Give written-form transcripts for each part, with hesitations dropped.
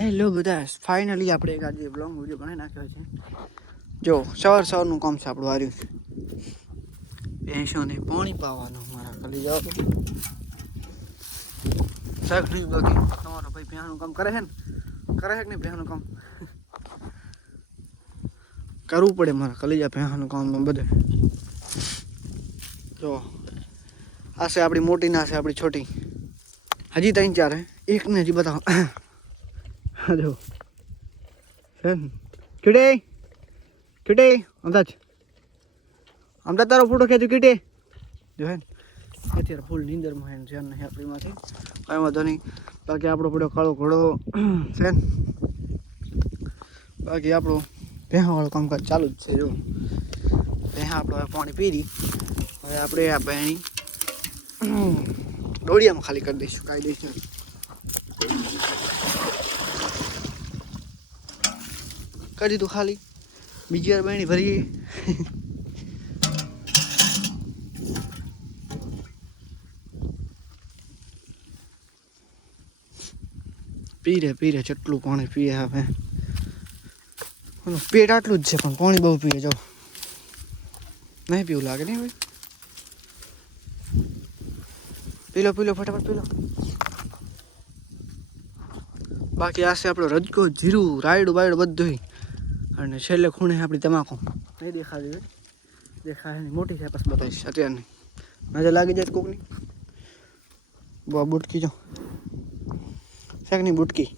હેલો બધા, ફાઇનલી આપણે એક આજે બ્લોગ વિડીયો બનાવી નાખ્યો છે. જો સવારનું કામ છે આપણું આર્યું ભેંસોને પાણી પાવાનું. મારા ખાલી જાઓ શાક નહીં બાકી તમારો ભાઈ ભેંસનું કામ કરે છે ને, કરે છે કે નહીં? ભેંસનું કામ કરવું પડે મારા કલીજા ભેંસનું કામ બધે. જો આ છે આપણી મોટી, ના છે આપણી છોટી. હજી 3-4 હે, એકને હજી બતાવો. જો કીટે કીટે અમદાજ તારો ફોટો ખેંચો કીટે. જો હે અત્યારે ફૂલ નીંદરમાં હે, ધ્યાન નહીં આપણીમાંથી, કાંઈ વાંધો નહીં. બાકી આપણો પડ્યો કાળો ઘોડો છે ને, બાકી આપણું ભેંસાવાળું કામકાજ ચાલુ જ છે. જો ભેંસા આપણો હવે પાણી પી રહી. હવે આપણે આ ભેંસની ડોળિયામાં ખાલી કરી દઈશું, કાઢી દઈશું. કરી દીધું ખાલી, બીજી વાર બહેણી ભરીએ. પી રે જેટલું પાણી પીએ હવે. પેટ આટલું જ છે પણ પાણી બહુ પીએ. જો નહીં પીવું લાગે નહીં ભાઈ? પી લો ફટાફટ પી લો. બાકી આ છે આપણો રજકો, જીરું, રાયડું બાયડું બધું. અને છેલ્લે ખૂણે આપણી તમાકુ નહીં દેખાતી હોય, દેખાય નહીં, મોટી છે પછી બતાવીશ અત્યારની. નજર લાગી જાય કોકની. બહુ બુટકી જો શાકની બુટકી.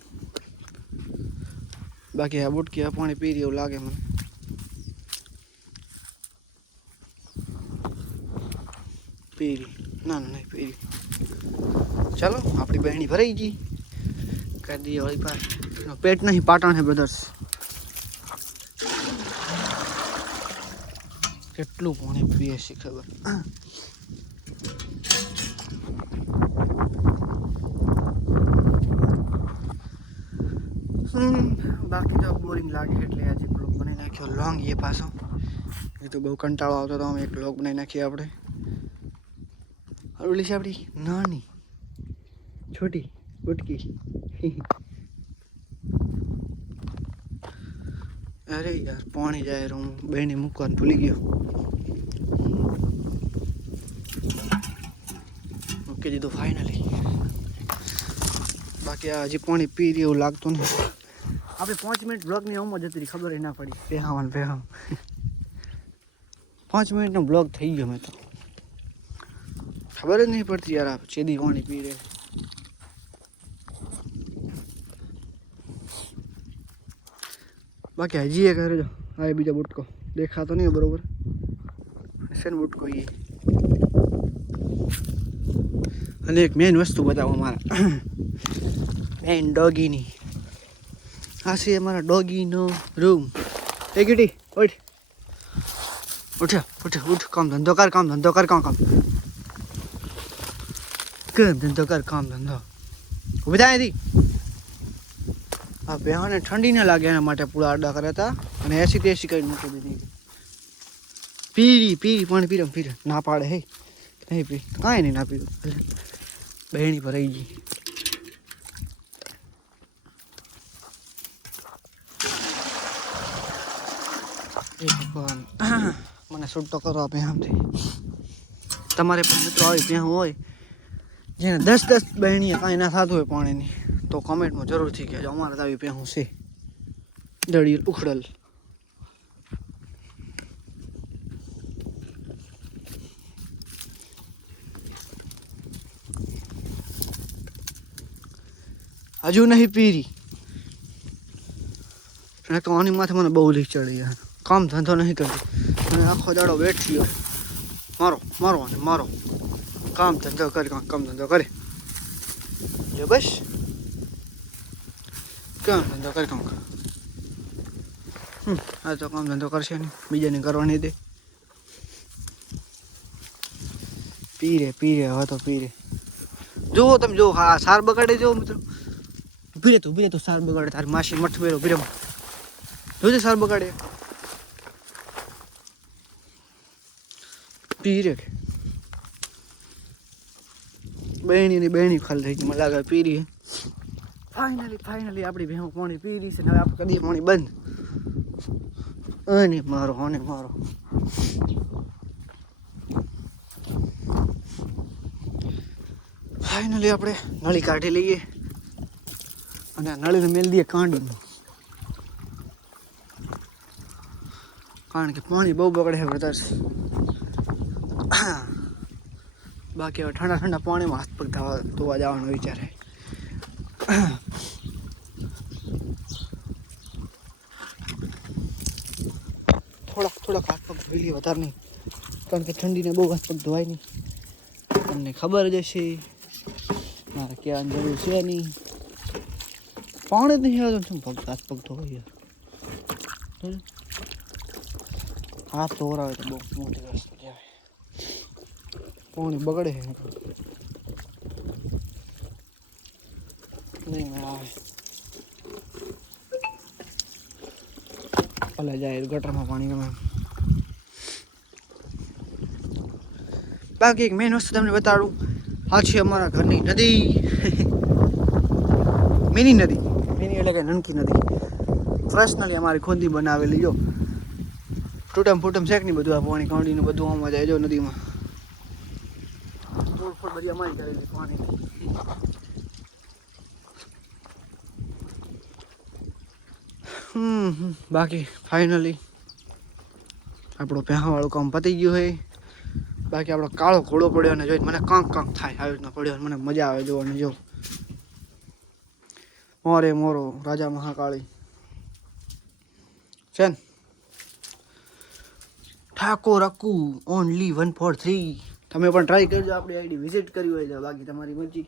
બાકી આ બુટકી આ પાણી પી રહી એવું લાગે મને. પી રહી ના નહીં પી રહી. ચાલો આપણી બહેણી ભરાઈ ગઈ, કરી દઈએ વળી પાર. પેટ નહીં, પાટણ હે બ્રધર્સ. કેટલું પાણી પીએ છે ખબર? બાકી તો બોરિંગ લાગે એટલે આજે બ્લોગ બનાવી નાખ્યો લોંગ. એ પાછો એ તો બહુ કંટાળો આવતો તો અમે એક બ્લોગ બનાવી નાખીએ આપણે. ઓલી છે આપણી નાની છોટી બુટકી. અરે યાર પાણી જાય, હું બેને મૂકવાનું ભૂલી ગયો. મૂકી દીધું ફાઇનલી. બાકી આ હજી પાણી પી રહી એવું લાગતું નહીં. આપણે 5 મિનિટ બ્લોગની આમ જ હતી, ખબર ના પડી. પહેવાનું 5 મિનિટનો બ્લોગ થઈ ગયો. મેં તો ખબર જ નહીં પડતી યાર, આ ચેદી પાણી પી રહે. બાકી હજી એક કરે જો આ બીજો બુટકો દેખાતો નહીં બરોબર છે ને બુટકો. એ અને એક મેઇન વસ્તુ બતાવો મારા મેઇન ડોગીની. આ છે અમારા ડોગીનો રૂમ. એ ગીટી ઉઠ કામ ધંધો કર, કામ ધંધો ઉભી થાય હતી. આ બેહાને ઠંડી ના લાગે એના માટે પૂરા આડા કર્યા હતા, અને એસી તેસી કરી મૂકી દીધી. પીરી પાણી પી ના પાડે. હે નહીં પી, કાંઈ નહીં ના પીવું. બહેણી પર રહી ગઈ. એ ભગવાન, મને શૂટ તો કરો આપે આમથી. તમારે પણ મિત્રો આવી ત્યાં હોય જેને 10 બહેણીએ કાંઈ ના થતું હોય પાણીની, તો કોમેન્ટમાં જરૂરથી કહેજો. અમારે તો આવી પહેવું છે દળી ઉખડલ. હજુ નહીં પીરી. તો આની માથે મને બહુ લીક ચડી યાર. કામ ધંધો નહીં કરતી અને આખો દાડો બેઠી હોય. મારો કામ ધંધો કરે જો બસ. કામ ધંધો કરે કામ. આ તો કામ ધંધો કરશે નહીં, બીજાને કરવાની દે. પી રે હવે તો પી રે. જુઓ તમે જો, હા સાર બગાડે. જો મિત્રો ઉભી રે તો સાર બગાડે. તારી માસી મઠ બેરો ઉભી રે. જોજે સાર બગાડે. પી રે બહેણી ખાલી થઈ ગઈ મને લાગે. પી રહી ફાઇનલી આપણી ભેહું પાણી પી રહી છે ને હવે આપણે કદી પાણી બંધ અને મારો ફાઇનલી આપણે નળી કાઢી લઈએ અને આ નળીને મેળ દઈએ કાંડીનું, કારણ કે પાણી બહુ બગડે છે વધારે. બાકી હવે ઠંડા પાણીમાં હાથ પગ ધોવા જવાનો વિચાર છે. થોડાક હાથ પગ ધોઈ લઈએ, વધારે નહીં, કારણ કે ઠંડીને બહુ હાથ પગ ધોવાય નહીં. તમને ખબર જ હશે, મારે કહેવાની જરૂર છે નહીં. પાણી જ નહીં આવતું, શું પગ હાથ પગ ધોવાય યાર. હાથ ધોરાવે તો બહુ મોટી વસ્તુ કહેવાય. પાણી બગડે છે નહીં આવે, ભલે જાય ગટરમાં પાણી ગમે. બાકી એક મેઇન વસ્તુ તમને બતાડું, આ છે અમારા ઘરની નદી. મિની એટલે કે નનકી નદી, પર્સનલી અમારી ખોદી બનાવેલી. જો તૂટમ શેક નહીં, બધું આ પાણી કાંડીનું બધું આમાં જાય. જો નદીમાં ફૂલ બધી અમારી કરેલી પાણી. બાકી ફાઇનલી આપણો પહેવાવાળું કામ પતી ગયું હોય. બાકી આપણો કાળો ઘોડો પડ્યો અને જોઈને મને કાંક થાય આવી રીતના પડ્યો, મને મજા આવે જોવાની. જો મોરો રાજા મહાકાળી છે ને, ઠાકોર અક્કુ ઓનલી 143. તમે પણ ટ્રાય કરજો, આપણી આઈડી વિઝિટ કરી હોય તો, બાકી તમારી મરજી.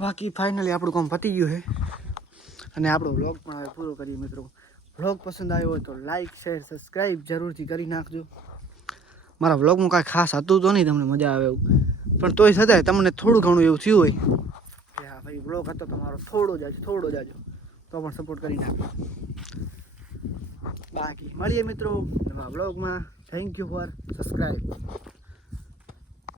બાકી ફાઇનલી આપણું કામ પતી ગયું છે અને આપણો વ્લોગ પણ હવે પૂરો કરીએ મિત્રો. વ્લોગ પસંદ આવ્યો હોય તો લાઇક શેર સબસ્ક્રાઈબ જરૂરથી કરી નાખજો. મારા વ્લોગમાં કાંઈ ખાસ હતું તો નહીં, તમને મજા આવે એવું, પણ તોય છતાંય તમને થોડું ઘણું એવું થયું હોય કે હા ભાઈ વ્લોગ હતો તમારો થોડો જાજો તો પણ સપોર્ટ કરી નાખજો. બાકી મળીએ મિત્રો નવા વ્લોગમાં. Thank you for subscribe.